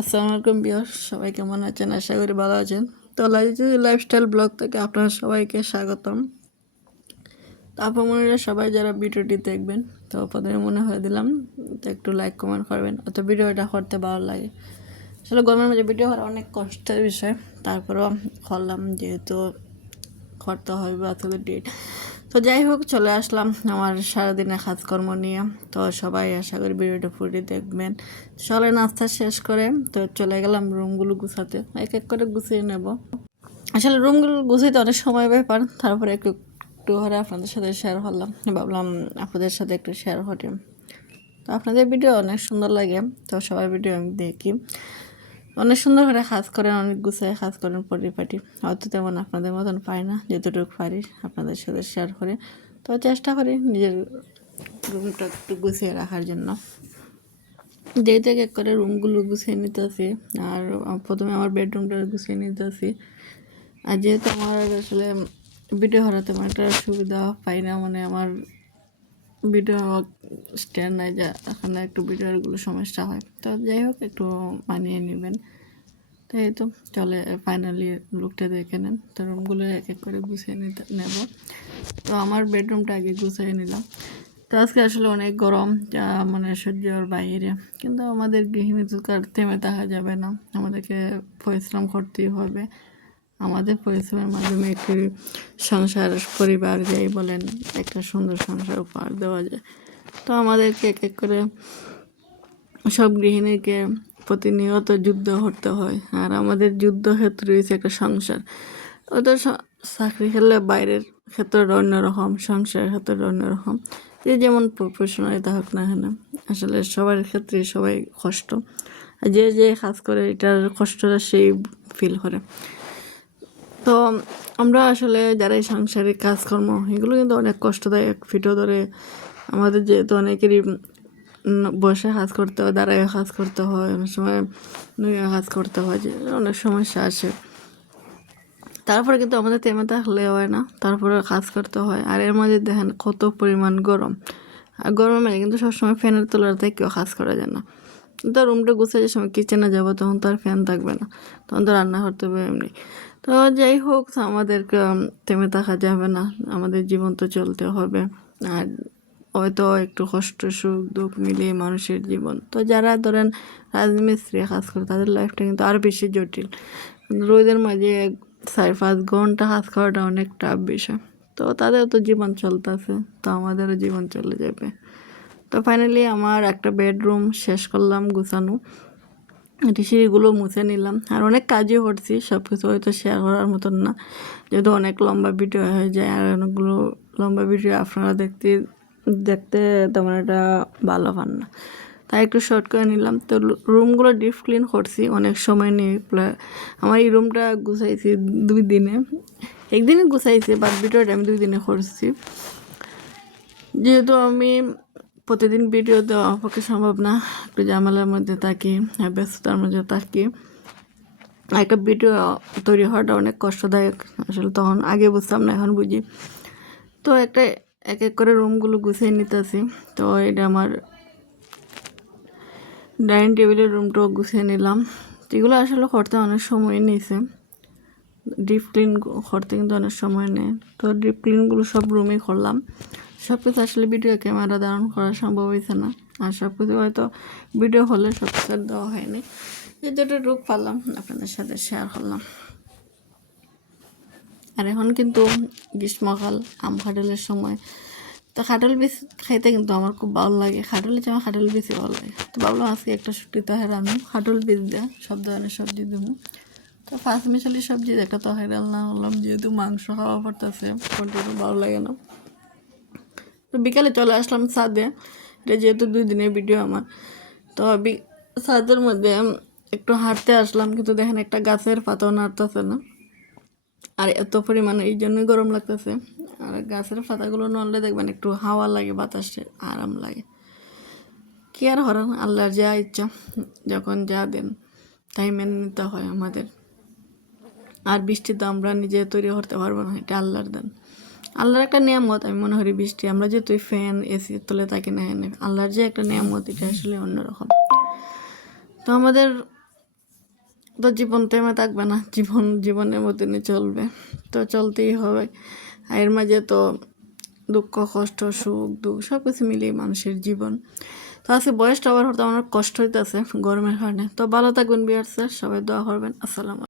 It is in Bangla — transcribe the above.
আসসালামু আলাইকুম বিয়ার, সবাই কেমন আছেন? আশা করি ভালো আছেন। তো লাইফস্টাইল ব্লগ থেকে আপনারা সবাইকে স্বাগতম। তো আপনারা সবাই যারা ভিডিওটি দেখবেন, তো প্রথমে মনে হয়ে দিলাম তো একটু লাইক কমেন্ট করবেন, অত ভিডিওটা করতে ভালো লাগে। আসলে গরমের মাঝে ভিডিও করা অনেক কষ্টের বিষয়, তারপরেও করলাম যেহেতু করতে হবে বা ডেট। তো যাই হোক, চলে আসলাম আমার সারাদিনের কাজকর্ম নিয়ে। তো সবাই আশা করি ভিডিওটা পুরো দেখবেন। সকালে নাস্তা শেষ করে তো চলে গেলাম রুমগুলো গুছাতে, এক এক করে গুছিয়ে নেব। আসলে রুমগুলো গুছাইতে অনেক সময় ব্যাপার, তারপরে একটু একটু করে আপনাদের সাথে শেয়ার করলাম, ভাবলাম আপনাদের সাথে একটু শেয়ার করি। তো আপনাদের ভিডিও অনেক সুন্দর লাগে, তো সবাই ভিডিও আমি দেখি। অনেক সুন্দর করে কাজ করেন, অনেক গুছায় কাজ করেন পরিপাটি। হয়তো তেমন আপনাদের মতন পাই না, যতটুকু পারি আপনাদের সাথে শেয়ার করে। তো চেষ্টা করি নিজের রুমটা একটু গুছিয়ে রাখার জন্য। যেই থেকে এক করে রুমগুলো গুছিয়ে নিতেছি, আর প্রথমে আমার বেডরুমটা গুছিয়ে নিতেছি। আর যেহেতু আমার আসলে ভিডিও করাতে তেমন একটা সুবিধা পাই না, মানে আমার ভিডিও স্ট্যান্ড নাই, যা এখানে একটু ভিডিওগুলো সমস্যা হয়। তো যাই হোক, একটু মানিয়ে নেবেন। তো এই তো চলে ফাইনালি লুকটা দেখে নেন। তো রুমগুলো এক এক করে গুছিয়ে নেব। তো আমার বেডরুমটা আগে গুছিয়ে নিলাম। তো আজকে আসলে অনেক গরম, যা মানে সহ্যর বাইরে, কিন্তু আমাদের গৃহিণী তো আর থেমে থাকা যাবে না, আমাদেরকে পরিশ্রম করতেই হবে। আমাদের পরিশ্রমের মাধ্যমে একটি সংসার, পরিবার যাই বলেন, একটা সুন্দর সংসার উপহার দেওয়া যায়। তো আমাদেরকে এক এক করে সব গৃহিণীকে প্রতিনিয়ত যুদ্ধ করতে হয়, আর আমাদের যুদ্ধ ক্ষেত্র রয়েছে একটা সংসার। ওদের চাকরি খেললে বাইরের ক্ষেত্রটা অন্যরকম, সংসারের ক্ষেত্রটা অন্যরকম। যে যেমন প্রফেশনালি থাকুক না কেন, আসলে সবার ক্ষেত্রে সবাই কষ্ট, আর যে যে কাজ করে এটার কষ্টটা সেই ফিল করে। তো আমরা আসলে যারা এই সাংসারিক কাজকর্ম, এগুলো কিন্তু অনেক কষ্টদায়ক। ফিটো ধরে আমাদের যেহেতু অনেকেরই বসে কাজ করতে হয়, দাঁড়ায় কাজ করতে হয়, অনেক সময় নুয়ে কাজ করতে হয়, যে অনেক সমস্যা আসে। তারপরে কিন্তু আমাদের থেমে থাকলে হয় না, তারপরে কাজ করতে হয়। আর এর মধ্যে দেখেন কত পরিমাণ গরম, আর গরমে কিন্তু সবসময় ফ্যানের তলার থেকেও কাজ করা যায় না। তো রুমটা গুছিয়ে যে সময় কিচেনে যাবো, তখন তো আর ফ্যান থাকবে না, তখন তো রান্না করতে হবে এমনি। তো যাই হোক, আমাদেরকে থেমে থাকা যাবে না, আমাদের জীবন তো চলতে হবে। আর হয়তো একটু কষ্ট সুখ দুঃখ মিলিয়ে মানুষের জীবন। তো যারা ধরেন রাজমিস্ত্রি কাজ করে, তাদের লাইফটা কিন্তু আরও বেশি জটিল। রোদের মাঝে 4-5 ঘন্টা কাজ করাটা অনেক টাফ বিষয়। তো তাদের তো জীবন চলতেছে, তো আমাদেরও জীবন চলে যাবে। তো ফাইনালি আমার একটা বেডরুম শেষ করলাম গুছানো, সিঁড়িগুলো মুছে নিলাম। আর অনেক কাজই করছি, সব কিছু হয়তো শেয়ার করার মতন না, যেহেতু অনেক লম্বা ভিডিও হয়ে যায়। আর অনেকগুলো লম্বা ভিডিও আপনারা দেখতে তেমন একটা ভালো পান না, তাই একটু শর্ট করে নিলাম। তো রুমগুলো ডিপ ক্লিন করছি, অনেক সময় নিয়ে। আমার এই রুমটা গুছাইছি 2 দিনে, একদিনে গুছাইছি, বাট ভিডিওটা আমি 2 দিনে করছি। যেহেতু আমি প্রতিদিন ভিডিও দেওয়া পক্ষে সম্ভব না, একটু ঝামেলার মধ্যে থাকি, ব্যস্ততার মধ্যে থাকি। একটা ভিডিও তৈরি হওয়াটা অনেক কষ্টদায়ক, আসলে তখন আগে বুঝতাম না, এখন বুঝি। তো একটা এক এক করে রুমগুলো গুছিয়ে নিতেছি। তো এটা আমার ডাইনিং টেবিলের রুমটাও গুছিয়ে নিলাম। এগুলো আসলে করতে অনেক সময় নিয়েছে, ডিপ ক্লিন করতে কিন্তু অনেক সময় নেয়। তো ডিপ ক্লিনগুলো সব রুমে করলাম। সব কিছু আসলে ভিডিও ক্যামেরা ধারণ করা সম্ভব হয়েছে না, আর সব কিছু হয়তো ভিডিও হলে সব কিছু দেওয়া হয়নি। যেটা রূপ পারলাম আপনাদের সাথে শেয়ার করলাম। আর এখন কিন্তু গ্রীষ্মকাল, আম কাঁঠালের সময়। তো কাঁঠাল বীজ খাইতে কিন্তু আমার খুব ভালো লাগে, কাঁঠালের সময় কাঁঠাল বীজই ভালো লাগে। তো ভাবলাম আজকে একটা ছুটি তো রান্না, কাঁঠাল বীজ দেওয়া সব ধরনের সবজি দেবো। তো ফার্স্ট মিশালি সবজি একটা তরকারি রান্না করলাম, যেহেতু মাংস খাওয়া পড়তেছে, কন্টিনিউ ভালো লাগে না। তো বিকালে চলে আসলাম ছাদে, এটা যেহেতু 2 দিনের ভিডিও আমার। তো ছাদের মধ্যে একটু হাঁটতে আসলাম, কিন্তু দেখেন একটা গাছের পাতাও নাড়তেছে না, আর এত পরিমাণে এই জন্যই গরম লাগতেছে। আর গাছের পাতাগুলো নড়লে দেখবেন একটু হাওয়া লাগে, বাতাসে আরাম লাগে। কি আর হরান, আল্লাহর যা ইচ্ছা, যখন যা দেন তাই মেনে নিতে হয় আমাদের। আর বৃষ্টি তো আমরা নিজে তৈরি করতে পারবো না, এটা আল্লাহর দেন, আল্লাহর একটা নিয়ামত। আমি মনে করি বৃষ্টি, আমরা যেহেতু ফ্যান এসি তুলে থাকি না, আল্লাহর যে একটা নিয়ামত, এটা আসলে অন্যরকম। তো আমাদের তো জীবন থেমে থাকবে না, জীবন জীবনের মতনই চলবে, তো চলতেই হবে। এর মাঝে তো দুঃখ কষ্ট সুখ দুঃখ সব কিছু মিলিয়ে মানুষের জীবন। তো আজকে বয়সটা আবার হয়তো আমার কষ্ট হইতেছে গরমের কারণে। তো ভালো থাকবেন ভিউয়ার্স, সবাই দোয়া করবেন। আসসালামু আলাইকুম।